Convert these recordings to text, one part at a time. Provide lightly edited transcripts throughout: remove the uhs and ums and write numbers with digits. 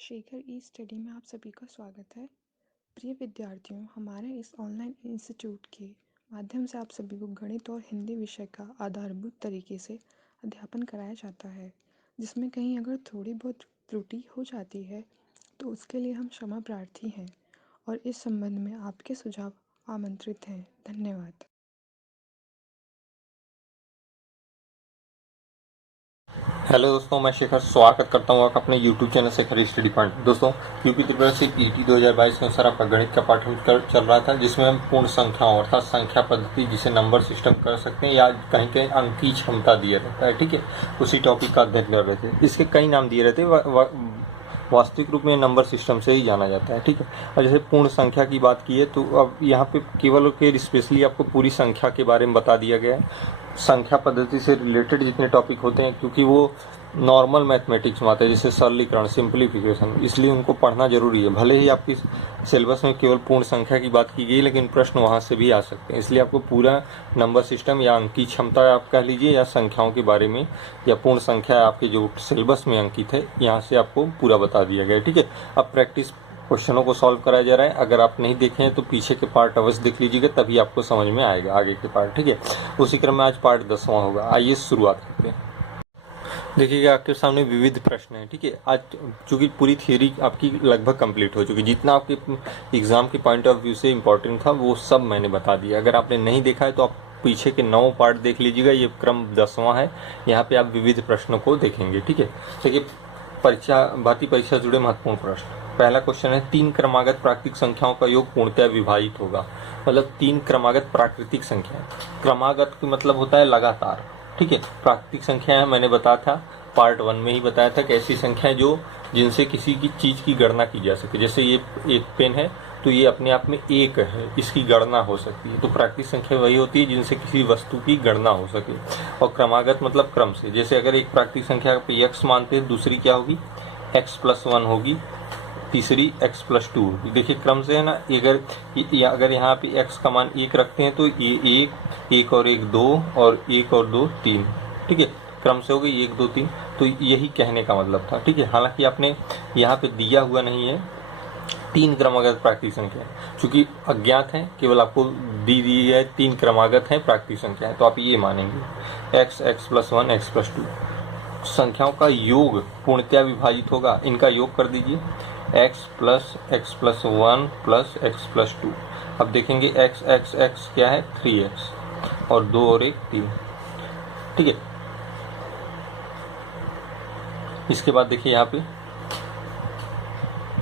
शेखर ई study में आप सभी का स्वागत है। प्रिय विद्यार्थियों, हमारे इस ऑनलाइन इंस्टीट्यूट के माध्यम से आप सभी को गणित और हिंदी विषय का आधारभूत तरीके से अध्यापन कराया जाता है, जिसमें कहीं अगर थोड़ी बहुत त्रुटि हो जाती है तो उसके लिए हम क्षमा प्रार्थी हैं और इस संबंध में आपके सुझाव आमंत्रित हैं। धन्यवाद। हेलो दोस्तों, मैं शेखर स्वागत करता हूँ आपका अपने YouTube channel Shekhar study point. दोस्तों, यूपी त्रिपुरा से पीटी 2022 के अनुसार आपका गणित का पाठ्यक्रम चल रहा था, जिसमें हम पूर्ण संख्याओं अर्थात संख्या पद्धति, जिसे नंबर सिस्टम कर सकते हैं या कहीं कहीं अंक की क्षमता दिया रहता है, ठीक है, उसी टॉपिक का अध्ययन कर रहे थे। इसके कई नाम दिए रहते हैं, वास्तविक रूप में नंबर सिस्टम से ही जाना जाता है, ठीक है। और जैसे पूर्ण संख्या की बात की है तो अब यहाँ पे केवल और केवल स्पेशली आपको पूरी संख्या के बारे में बता दिया गया है। संख्या पद्धति से रिलेटेड जितने टॉपिक होते हैं, क्योंकि वो नॉर्मल मैथमेटिक्स में आते हैं, जैसे सरलीकरण, सिंप्लीफिकेशन, इसलिए उनको पढ़ना जरूरी है। भले ही आपकी सिलेबस में केवल पूर्ण संख्या की बात की गई, लेकिन प्रश्न वहाँ से भी आ सकते हैं, इसलिए आपको पूरा नंबर सिस्टम या अंक की क्षमता आप कह लीजिए या संख्याओं के बारे में या पूर्ण संख्या आपके जो सिलेबस में अंकित है, यहाँ से आपको पूरा बता दिया गया है, ठीक है। अब प्रैक्टिस क्वेश्चनों को सॉल्व कराया जा रहा है। अगर आप नहीं देखे हैं तो पीछे के पार्ट अवश्य देख लीजिएगा, तभी आपको समझ में आएगा आगे के पार्ट, ठीक है। उसी क्रम में आज पार्ट 10वां होगा। आइए शुरुआत करते हैं। देखिएगा, आपके सामने विविध प्रश्न हैं, ठीक है। आज चूंकि पूरी थियरी आपकी लगभग कंप्लीट हो चुकी, जितना आपके एग्जाम के पॉइंट ऑफ व्यू से इम्पोर्टेंट था वो सब मैंने बता दिया। अगर आपने नहीं देखा है तो आप पीछे के 9 पार्ट देख लीजिएगा। ये क्रम 10वां है, यहाँ पे आप विविध प्रश्नों को देखेंगे, ठीक है। देखिए, परीक्षा भारतीय परीक्षा से जुड़े महत्वपूर्ण प्रश्न। पहला क्वेश्चन है, 3 क्रमागत प्राकृतिक संख्याओं का योग पूर्णतः विभाजित होगा। मतलब 3 क्रमागत प्राकृतिक संख्या, क्रमागत का मतलब होता है लगातार, ठीक है। प्राकृतिक संख्या है, मैंने बताया था पार्ट 1 में ही बताया था कि ऐसी संख्या जो जिनसे किसी की चीज की गणना की जा सके। जैसे ये एक पेन है तो ये अपने आप में एक है, इसकी गणना हो सकती है। तो प्राकृतिक संख्या वही होती है जिनसे किसी वस्तु की गणना हो सके। और क्रमागत मतलब क्रम से। जैसे अगर एक प्राकृतिक संख्या पे x मानते हैं, दूसरी क्या होगी, x+1 होगी, तीसरी x+2 होगी। देखिए क्रम से है ना। अगर यहाँ पे x का मान 1 रखते हैं तो ये 1 और 1 2 और 1 और 2 3, ठीक है। क्रम से हो गई 1 2 3। तो यही कहने का मतलब था, ठीक है। हालांकि आपने यहाँ पे दिया हुआ नहीं है 3 क्रमागत प्राकृतिक संख्या, चूंकि अज्ञात है, केवल आपको दी है 3 क्रमागत है प्राकृतिक संख्या है, तो आप ये मानेंगे x, x+1, x+2। संख्याओं का योग पूर्णतया विभाजित होगा। इनका योग कर दीजिए, x plus x+1 plus x+2। अब देखेंगे x x x क्या है, 3x और 2 और 1 3, ठीक है। इसके बाद देखिए यहाँ पे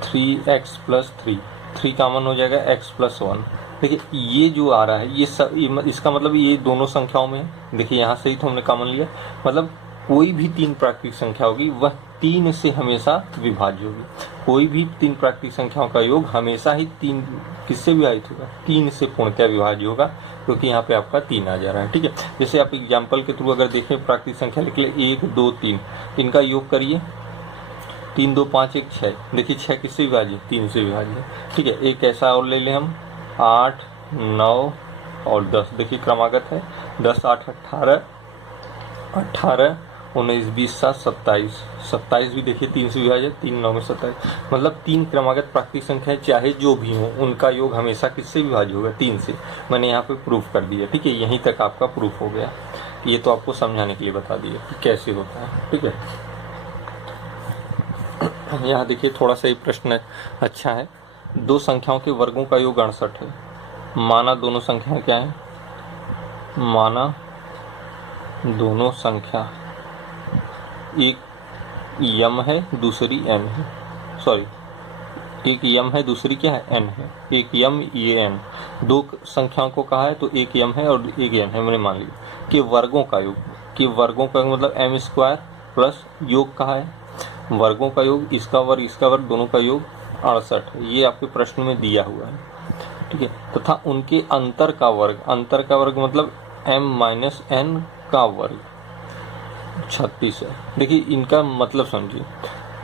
3x+3 कॉमन हो जाएगा, x+1। देखिए ये जो आ रहा है ये सब, इसका मतलब ये दोनों संख्याओं में है। देखिए यहाँ से ही तो हमने कॉमन लिया, मतलब कोई भी 3 प्राकृतिक संख्या होगी वह 3 से हमेशा विभाज्य होगी। कोई भी 3 प्राकृतिक संख्याओं का योग हमेशा ही 3 किससे विभाजित होगा, 3 से पूर्णतः विभाज्य होगा, क्योंकि यहाँ पे आपका 3 आ जा रहा है, ठीक है। जैसे आप एग्जाम्पल के थ्रू अगर देखें, प्राकृतिक संख्या लिख ले 1 2 3, इनका योग करिए, 3 2 5 1 6। देखिए 6 किससे विभाज्य, 3 से विभाज्य, ठीक है। एक ऐसा और ले लें हम, 8 9 और 10। देखिए क्रमागत है, 10 8 18 18 19 20 7 27 27 भी देखिए 3 से विभाज्य, 3 9 में 27। मतलब 3 क्रमागत प्राकृतिक संख्या चाहे जो भी हो, उनका योग हमेशा किससे विभाज्य होगा, 3 से। मैंने यहाँ पे प्रूफ कर दिया, ठीक है। यहीं तक आपका प्रूफ हो गया। ये तो आपको समझाने के लिए बता दिया कि कैसे होता है, ठीक है। यहाँ देखिए थोड़ा सा ये प्रश्न अच्छा है। 2 संख्याओं के वर्गों का योग 68 है। माना दोनों संख्याएं क्या है, माना दोनों संख्या एक यम है दूसरी n है, सॉरी एक यम है दूसरी क्या है, n है। एक यम ये n, 2 संख्याओं को कहा है तो एक यम है और एक n है, मैंने मान लिया। कि वर्गों का योग, कि वर्गों का मतलब m² प्लस योग कहा है, वर्गों का योग, इसका वर्ग दोनों का योग 68 है। ये आपके प्रश्न में दिया हुआ है, ठीक है। तथा उनके अंतर का वर्ग मतलब m-n का वर्ग 36 है। देखिए इनका मतलब समझिए,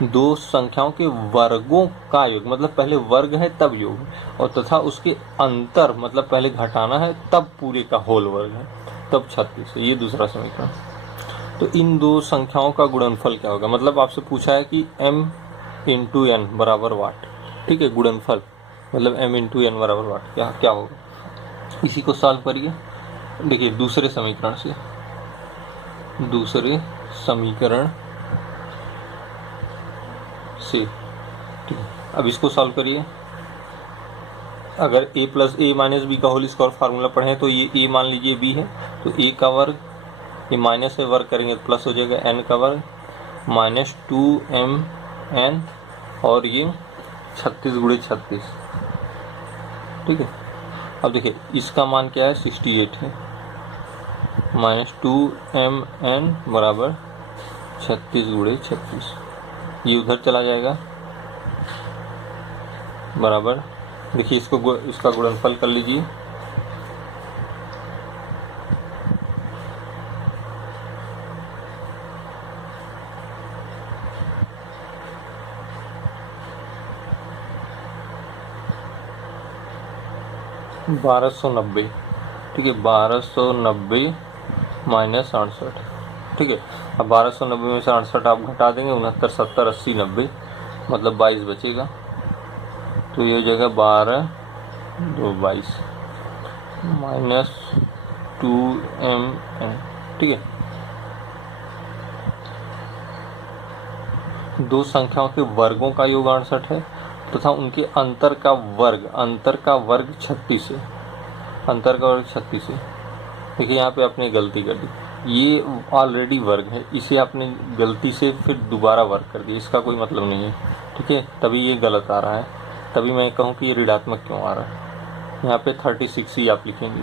2 संख्याओं के वर्गों का योग मतलब पहले वर्ग है तब योग, और तथा उसके अंतर मतलब पहले घटाना है तब पूरे का होल वर्ग है, तब 36 है। ये दूसरा समीकरण। तो इन 2 संख्याओं का गुणनफल क्या होगा, मतलब आपसे पूछा है कि m इंटू एन बराबर वाट, ठीक है, गुणनफल मतलब m इंटू एन बराबर वाट क्या क्या होगा। इसी को सॉल्व करिए, देखिए दूसरे समीकरण से, दूसरे समीकरण से, ठीक है। अब इसको सॉल्व करिए, अगर a plus a minus b का होल स्क्वायर फार्मूला पढ़े तो ये a मान लीजिए b है, तो a का वर्ग, ये माइनस से वर्ग करेंगे तो प्लस हो जाएगा, n का वर्ग माइनस 2mn, और ये 36 गुणे 36, ठीक है। अब देखिए इसका मान क्या है, 68 है, माइनस 2mn बराबर 36 गुणे 36, ये उधर चला जाएगा बराबर, देखिए इसका गुणनफल कर लीजिए, $1290, ठीक है, 1290 माइनस 68, ठीक है। अब 1290 में से 68 आप घटा देंगे, 69, 70, 80, 90, मतलब 22 बचेगा, तो ये हो जाएगा 12 2 22 माइनस 2mn, ठीक है। दो संख्याओं के वर्गों का योग 68 है तथा उनके अंतर का वर्ग 36 है, अंतर का वर्ग 36 है। देखिए यहाँ पे आपने गलती कर दी, ये ऑलरेडी वर्ग है, इसे आपने गलती से फिर दोबारा वर्ग कर दिया, इसका कोई मतलब नहीं है, ठीक है, तभी ये गलत आ रहा है, तभी मैं कहूँ कि ये ऋणात्मक क्यों आ रहा है। यहाँ पे 36 ही आप लिखेंगे,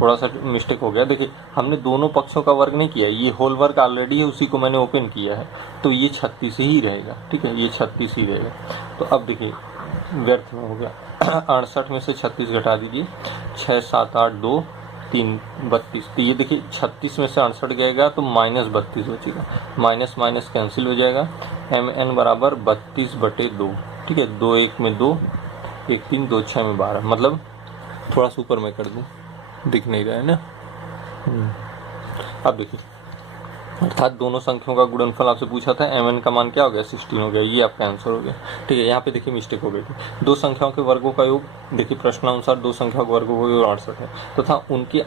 थोड़ा सा मिस्टेक हो गया। देखिए हमने दोनों पक्षों का वर्ग नहीं किया, ये होल वर्ग ऑलरेडी है, उसी को मैंने ओपन किया है, तो ये 36 ही रहेगा, ठीक है, ये 36 ही रहेगा। तो अब देखिए व्यर्थ में हो गया, 68 में से 36 घटा दीजिए, 6 7 8 2 3 32, तो ये देखिए 36 में से 68 गएगा तो माइनस 32 बचेगा, माइनस माइनस कैंसिल हो जाएगा, mn बराबर 32/2, ठीक है, 2 1 में 2, 1 3 2 6 में 12, मतलब थोड़ा सा ऊपर में कर दूं, दिख नहीं रहा है ना। अब देखिए, अर्थात दोनों संख्याओं का गुणनफल आपसे पूछा था, mn का मान क्या हो गया, 16 हो गया, ये आपका आंसर हो गया, ठीक है। यहाँ पे देखिए मिस्टेक हो गई थी, दो संख्याओं के वर्गों का योग, देखिए प्रश्नानुसार दो संख्याओं के वर्गों का योग 68 है तथा उनके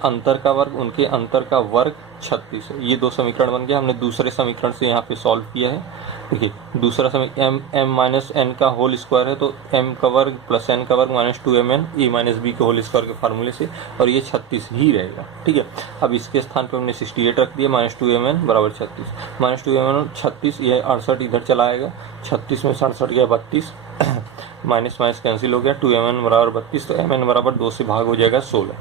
अंतर का वर्ग 36 है। ये दो समीकरण बन गया, हमने दूसरे समीकरण से यहाँ पे सॉल्व किया है। देखिए दूसरा समीकरण m माइनस n का होल स्क्वायर है, तो m का वर्ग प्लस n का वर्ग minus 2mn a minus b के होल स्क्वायर के फार्मूले से, और ये 36 ही रहेगा, ठीक है। अब इसके स्थान पे हमने 68 रख दिया, माइनस 2mn बराबर 36, माइनस 2mn 36, ये 68 इधर चला आएगा, 36 में 67 गया 32, माइनस माइनस कैंसिल हो गया, 2mn बराबर 32, तो mn बराबर 2 से भाग हो जाएगा 16,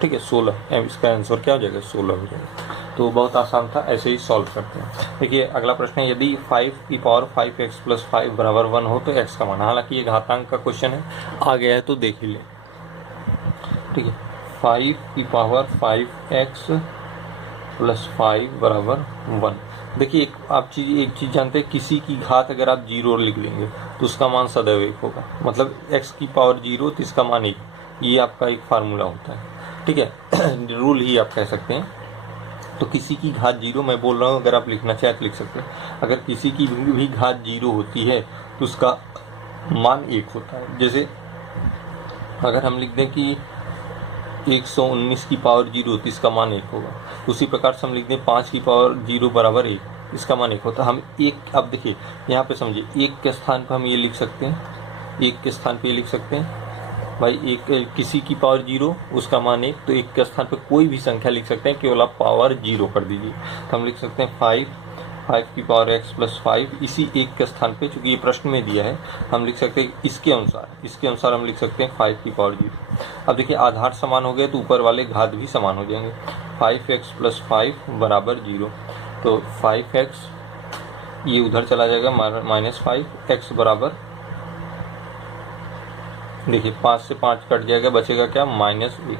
ठीक है, 16, इसका आंसर क्या हो जाएगा, 16 हो जाएगा। तो बहुत आसान था, ऐसे ही सॉल्व करते हैं। देखिए अगला प्रश्न है, यदि 5 की पावर 5x प्लस 5 बराबर 1 हो तो x का मान, हालांकि ये घातांक का क्वेश्चन है, आ गया है तो देख ही ले, ठीक है। 5 की पावर 5x प्लस 5 बराबर 1, देखिए एक चीज़ जानते हैं, किसी की घात अगर आप 0 लिख लेंगे तो उसका मान सदैव 1 होगा, मतलब x की पावर 0 तो इसका मान 1, ये आपका एक फार्मूला होता है, ठीक है, रूल ही आप कह सकते हैं। तो किसी की घात 0, मैं बोल रहा हूँ, अगर आप लिखना चाहे तो लिख सकते हैं, अगर किसी की भी घात 0 होती है तो उसका मान 1 होता है। जैसे अगर हम लिख दें कि 119 की पावर 0 तो इसका मान 1 होगा, उसी प्रकार से हम लिख दें 5 की पावर 0 बराबर 1, इसका मान 1 होता है। हम एक, अब देखिए यहाँ पे समझिए, 1 के स्थान पर हम ये लिख सकते हैं, 1 के स्थान पे ये लिख सकते हैं भाई, एक किसी की पावर 0 उसका मान 1, तो 1 के स्थान पे कोई भी संख्या लिख सकते हैं, केवल आप पावर 0 कर दीजिए, तो हम लिख सकते हैं 5 की पावर x प्लस 5, इसी 1 के स्थान पे, चूंकि ये प्रश्न में दिया है, हम लिख सकते हैं इसके अनुसार हम लिख सकते हैं 5 की पावर 0। अब देखिए आधार समान हो गए तो ऊपर वाले घात भी समान हो जाएंगे, 5x प्लस 5 बराबर 0, तो 5x ये उधर चला जाएगा, माइनस 5x बराबर, देखिए 5 से 5 कट जाएगा, बचेगा क्या, -1,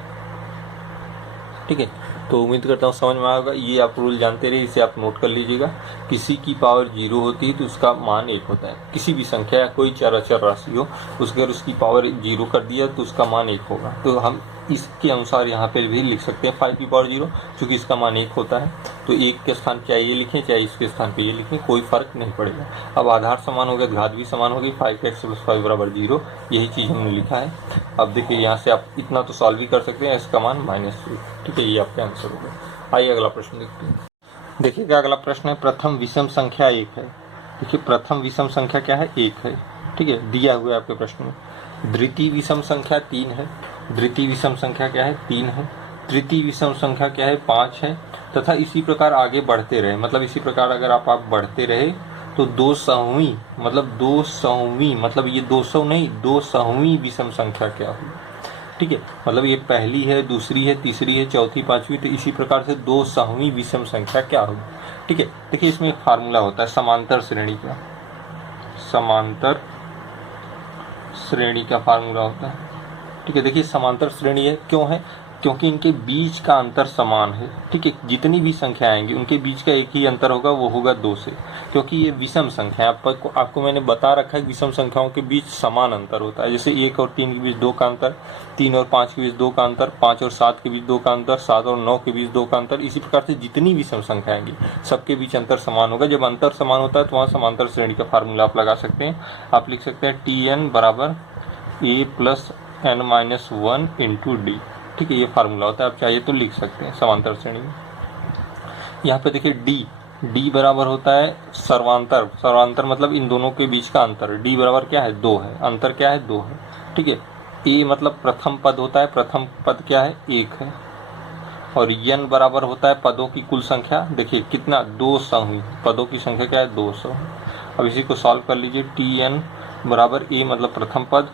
ठीक है। तो उम्मीद करता हूँ समझ में आएगा, ये आप रूल जानते रहिए, इसे आप नोट कर लीजिएगा। किसी की पावर 0 होती है तो उसका मान 1 होता है, किसी भी संख्या या कोई चर अचर राशि हो, उसके अगर उसकी पावर 0 कर दिया तो उसका मान 1 होगा। तो हम इसके अनुसार यहाँ पे भी लिख सकते हैं 5 की पावर 0, चूँकि इसका मान 1 होता है तो 1 के स्थान चाहे ये लिखें चाहे इसके स्थान पे ये लिखें, कोई फर्क नहीं पड़ेगा। अब आधार समान हो गया, घात भी समान होगी, 5x + 5 = 0, यही चीज़ हमने लिखा है। अब देखिए यहाँ से आप इतना तो सॉल्व ही कर सकते हैं, इसका मान -1, ठीक है, ये आपका आंसर होगा। आइए अगला प्रश्न देखते हैं। देखिएगा अगला प्रश्न है, प्रथम विषम संख्या 1 है। देखिए प्रथम विषम संख्या क्या है, 1 है, ठीक है, दिया हुआ है आपके प्रश्न में। द्वितीय विषम संख्या 3 है, द्वितीय विषम संख्या क्या है, 3 है। तृतीय विषम संख्या क्या है, 5 है, तथा इसी प्रकार आगे बढ़ते रहे। मतलब इसी प्रकार अगर आप बढ़ते रहे तो 200वीं मतलब ये 200 नहीं, 200वीं विषम संख्या क्या हुई, ठीक है। मतलब ये पहली है, दूसरी है, तीसरी है, चौथी, पांचवी, तो इसी प्रकार से 200वीं विषम संख्या क्या होगी, ठीक है। देखिए इसमें एक फार्मूला होता है समांतर श्रेणी का, समांतर श्रेणी का फार्मूला होता है, ठीक है। देखिए समांतर श्रेणी है, क्यों है, क्योंकि इनके बीच का अंतर समान है, ठीक है। जितनी भी संख्या आएंगी उनके बीच का एक ही अंतर होगा, वो होगा 2 से, क्योंकि ये विषम संख्या है। आपको मैंने बता रखा है कि विषम संख्याओं के बीच समान अंतर होता है। जैसे 1 और 3 के बीच 2 का अंतर, 3 और 5 के बीच 2 का अंतर, 5 और 7 के बीच 2 का अंतर, 7 और 9 के बीच 2 का अंतर। इसी प्रकार से जितनी विषम संख्या आएंगी सबके बीच अंतर समान होगा। जब अंतर समान होता है तो वहाँ समांतर श्रेणी का फार्मूला आप लगा सकते हैं। आप लिख सकते हैं Tn = a + n-1 × d, ठीक है, ये फार्मूला होता है। आप चाहिए तो लिख सकते हैं समांतर श्रेणी में। यहाँ पे देखिए d बराबर होता है सर्वांतर मतलब इन दोनों के बीच का अंतर। d बराबर क्या है, 2 है, अंतर क्या है, 2 है, ठीक है। a मतलब प्रथम पद होता है, प्रथम पद क्या है, 1 है। और n बराबर होता है पदों की कुल संख्या। देखिए कितना, 200वीं, पदों की संख्या क्या है, 200। अब इसी को सॉल्व कर लीजिए। Tn = a मतलब प्रथम पद,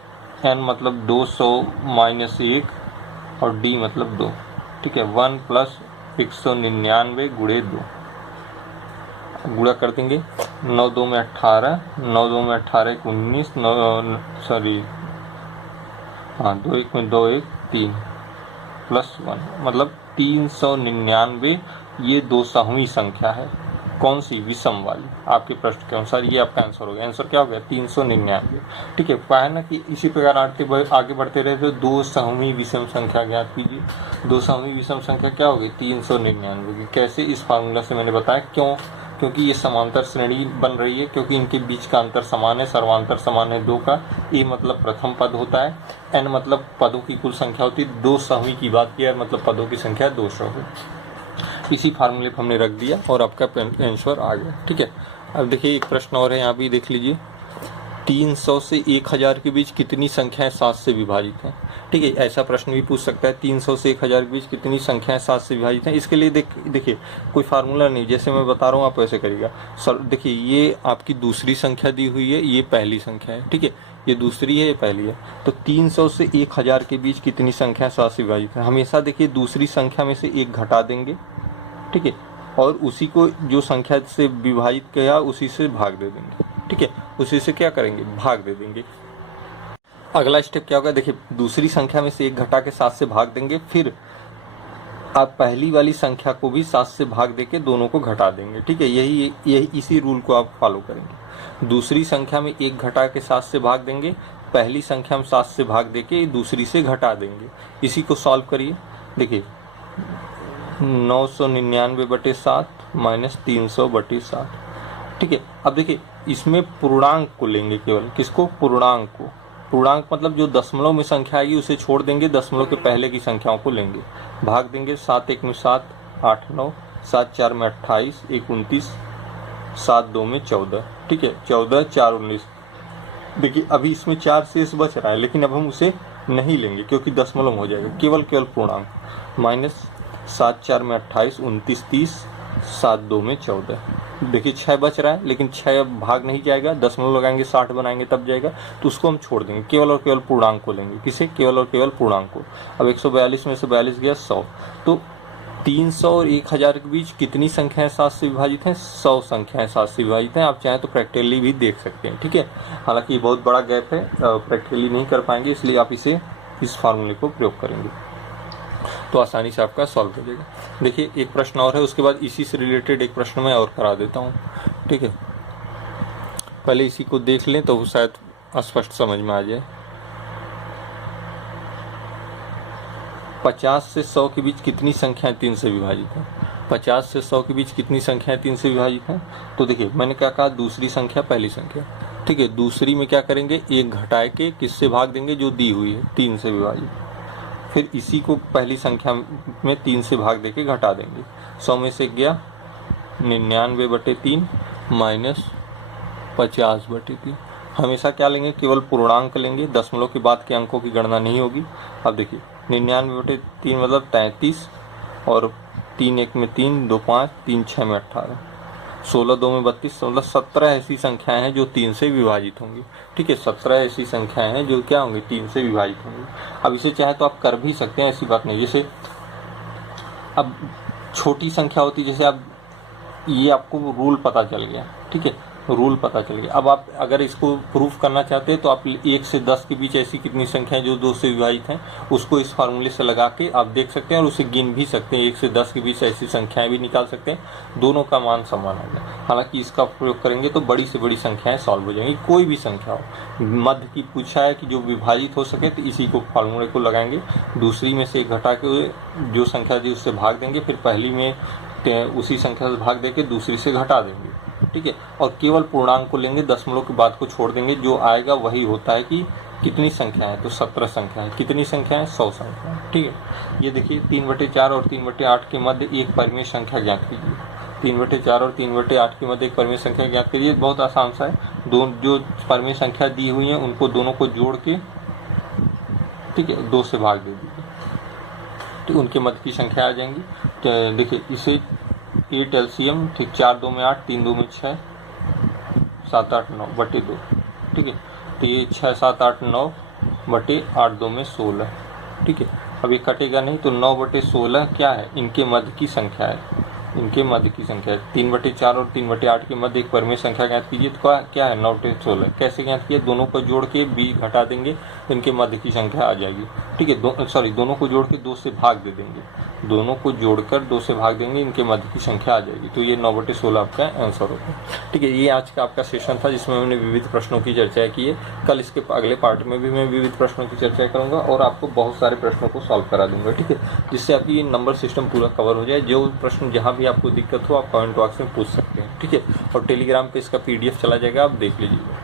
n मतलब 200 - 1 और d मतलब 2, ठीक है। 1 + 199 × 2, गुणा कर देंगे। 9 2 में 18, 9 2 में 18, 19, 2 1 में 2 1 3 +1 मतलब 399, ये 200वीं संख्या है। कौन सी, विषम वाली। आपके प्रश्न के अनुसार ये आपका आंसर हो गया। आंसर क्या हो गया, 399, ठीक है। कहा है ना कि इसी प्रकार आगे बढ़ते रहे तो 200वीं विषम संख्या ज्ञात कीजिए। 200वीं विषम संख्या क्या होगी, 399 की। कैसे, इस फार्मूला से मैंने बताया। क्यों, क्योंकि ये समांतर श्रेणी बन रही है, क्योंकि इनके बीच का अंतर समान है, सर्वांतर समान है 2 का। a मतलब प्रथम पद होता है, n मतलब पदों की कुल संख्या होती है। 200वीं की बात किया मतलब पदों की संख्या 200 है। इसी फार्मूले पर हमने रख दिया और आपका आंसर आ गया, ठीक है। अब देखिए एक प्रश्न और है, यहाँ भी देख लीजिए। 300 से 1000 के बीच कितनी संख्याएं 7 से विभाजित हैं, ठीक है। ऐसा प्रश्न भी पूछ सकता है, 300 से 1000 के बीच कितनी संख्याएं 7 से विभाजित हैं। इसके लिए देखिए कोई फार्मूला नहीं, जैसे मैं बता रहा हूँ आप वैसे करिएगा। सर देखिए ये आपकी दूसरी संख्या दी हुई है, ये पहली संख्या है, ठीक है। ये दूसरी है, ये पहली है। तो 300 से 1000 के बीच कितनी संख्या 7 से विभाजित है। हमेशा देखिए दूसरी संख्या में से 1 घटा देंगे, ठीक है, और उसी को जो संख्या से विभाजित किया उसी से भाग दे देंगे, ठीक है। उसी से क्या करेंगे, भाग दे देंगे। अगला स्टेप क्या होगा, देखिए दूसरी संख्या में से 1 घटा के 7 से भाग देंगे, फिर आप पहली वाली संख्या को भी 7 से भाग देके दोनों को घटा देंगे, ठीक है। यही इसी रूल को आप फॉलो करेंगे। दूसरी संख्या में 1 घटा के 7 से भाग देंगे, पहली संख्या में 7 से भाग देके दूसरी से घटा देंगे। इसी को सॉल्व करिए। देखिए 999/7 - 300/7, ठीक है। अब देखिए इसमें पूर्णांक को लेंगे, केवल किसको, पूर्णांक को। पूर्णांक मतलब जो दशमलव में संख्या आएगी उसे छोड़ देंगे, दशमलव के पहले की संख्याओं को लेंगे, भाग देंगे। 7 1 में 7, 8 9, 7 4 में 28, 1 29, 7 2 में 14, ठीक है। 14 4 19। देखिए अभी इसमें 4 शेष बच रहा है, लेकिन अब हम उसे नहीं लेंगे क्योंकि दशमलव हो जाएगा, केवल पूर्णांक। -7 4 में 28, 29 30, 7 2 में 14। देखिए 6 बच रहा है, लेकिन 6 भाग नहीं जाएगा, दशमलव लगाएंगे 60 बनाएंगे तब जाएगा, तो उसको हम छोड़ देंगे, केवल और केवल पूर्णांक को लेंगे। किसे, केवल और केवल पूर्णांक को। अब 142 में से 42 गया 100। तो 300 और 1000 के बीच कितनी संख्याएं 7 से विभाजित हैं, 100 संख्याएं 7 से विभाजित हैं। आप चाहें तो प्रैक्टिकली भी देख सकते हैं, ठीक है। हालांकि बहुत बड़ा गैप है, प्रैक्टिकली नहीं कर पाएंगे, इसलिए आप इस फार्मूले को प्रयोग करेंगे तो आसानी से आपका सॉल्व हो जाएगा। देखिए एक प्रश्न और है, उसके बाद इसी से रिलेटेड एक प्रश्न मैं और करा देता हूँ, ठीक है। पहले इसी को देख लें तो शायद स्पष्ट समझ में आ जाए। 50 से 100 के बीच कितनी संख्याएं 3 से विभाजित हैं? 50 से 100 के बीच कितनी संख्याएं 3 से विभाजित हैं? तो देखिए मैंने क्या कहा, दूसरी संख्या पहली संख्या, ठीक है। दूसरी में क्या करेंगे, एक घटा के किससे भाग देंगे, जो दी हुई है 3 से विभाजित, फिर इसी को पहली संख्या में 3 से भाग देके घटा देंगे। 100 में से गया 99/3 माइनस 50/3। हमेशा क्या लेंगे, केवल पूर्णांक लेंगे, दशमलव के बाद के अंकों की गणना नहीं होगी। अब देखिए 99/3 मतलब 33, और 3 1 में 3, 2 5, 3 6 में 18, 16 2 में 32, मतलब 17 ऐसी संख्याएं हैं जो 3 से विभाजित होंगी, ठीक है। 17 ऐसी संख्याएं हैं जो क्या होंगी, 3 से विभाजित होंगी। अब इसे चाहे तो आप कर भी सकते हैं, ऐसी बात नहीं। जैसे अब छोटी संख्या होती है, जैसे अब ये आपको रूल पता चल गया, ठीक है, रूल पता चल गया। अब आप अगर इसको प्रूफ करना चाहते हैं तो आप 1 से 10 के बीच ऐसी कितनी संख्याएं जो 2 से विभाजित हैं, उसको इस फार्मूले से लगा के आप देख सकते हैं और उसे गिन भी सकते हैं। 1 से 10 के बीच ऐसी संख्याएं भी निकाल सकते हैं, दोनों का मान समान होगा। हालांकि इसका प्रयोग करेंगे तो बड़ी से बड़ी संख्याएं सॉल्व हो जाएंगी, कोई भी संख्या हो। मध्य की पूछा है कि जो विभाजित हो सके, तो इसी को फार्मूले को लगाएंगे, दूसरी में से एक घटा के जो संख्या दी उससे भाग देंगे, फिर पहली में उसी संख्या से भाग देके दूसरी से घटा देंगे, ठीक है। और केवल पूर्णांक को लेंगे, दशमलव के बाद को छोड़ देंगे, जो आएगा वही होता है कि कितनी संख्या है, तो 17 संख्या है। कितनी संख्या है, 100 संख्या, ठीक है। ये देखिए 3/4 और 3/8 के मध्य एक परिमेय संख्या ज्ञात कीजिए। 3/4 और 3/8 के मध्य एक परिमेय संख्या ज्ञात कीजिए। बहुत आसान सा है, दोनों जो परिमेय संख्या दी हुई है उनको दोनों को जोड़ के, ठीक है, 2 से भाग दे दीजिए, तो उनके मध्य की संख्या आ जाएंगी। तो देखिए इसे 8 LCM, ठीक, 4 2 में 8, 3 2 में 6, 7 8 9/2, ठीक है। तो ये 6 7 8 9/8 2 में 16, ठीक है। अब ये कटेगा नहीं, तो 9/16 क्या है, इनके मध्य की संख्या है, इनके मध्य की संख्या है। 3/4 और 3/8 के मध्य एक परिमेय संख्या ज्ञात कीजिए, तो क्या है, 9/16। कैसे ज्ञात किया, दोनों को जोड़ के 20 घटा देंगे, इनके मध्य की संख्या आ जाएगी, ठीक है। दोनों को जोड़ के 2 से भाग दे देंगे, दोनों को जोड़कर 2 से भाग देंगे, इनके मध्य की संख्या आ जाएगी, तो ये 9/16 आपका आंसर होगा, ठीक है। ये आज का आपका सेशन था जिसमें हमने विविध प्रश्नों की चर्चा की है। कल इसके अगले पार्ट में भी मैं विविध प्रश्नों की चर्चा करूंगा और आपको बहुत सारे प्रश्नों को सॉल्व करा दूंगा, ठीक है, जिससे आपकी ये नंबर सिस्टम पूरा कवर हो जाए। जो प्रश्न जहाँ भी आपको दिक्कत हो आप कमेंट बॉक्स में पूछ सकते हैं, ठीक है। और टेलीग्राम पे इसका PDF चला जाएगा, आप देख लीजिएगा।